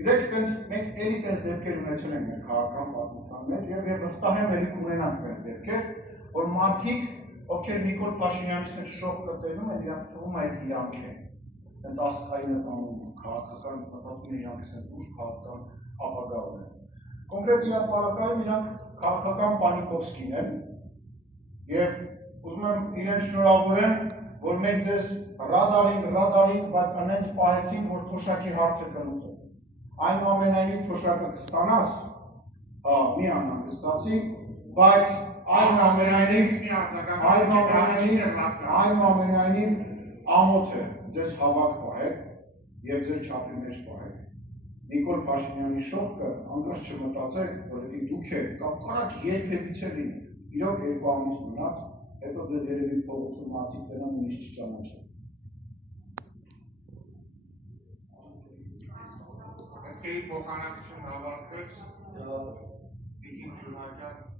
Գիտեք, մենք էլի տես դեպքեր ունեցել ենք մեր քաղաքական պատմության մեջ եւ վստահ եմ էլի կունենանք տես դեպքեր, որ մարդիկ, ովքեր Նիկոլ Փաշինյանից հետ շող կտենում են, իրաց թվում է այդ իրանք են։ Հենց աստղային նպանում քաղաքական մտածում իրանքս են ուժ քաղաքական ապագա ունեն։ Կոնկրետ իրապարակայում իրանք քաղաքական Պանիկովսկին են եւ ուզում եմ իրեն շնորհավորեմ, որ մենք ձեզ ռադարին, բայց անենց պահեցինք, որ թոշակի հարցը կլուծենք։ Այնուամենայնիվ թոշակը կստանաս, հա, մի անհանգստացի, բայց այնուամենայնիվ ամոթ է ձեզ հավաք պահեք եւ ձեր չափի մեջ պահեք։ Նիկոլ Փաշինյանի շողքը անկաշ չմտածեք, որովհետեւ դուք եք կամ կարաք երբևիցե լինեք։ Իրոք 2 ամիս մնաց, հետո ձեզ երևի փողոցում մարդիկ տենան ու ինչ չճանաչեն։ Պետք է փոխանակություն ավարտվեց, Տիկին Ջունակյան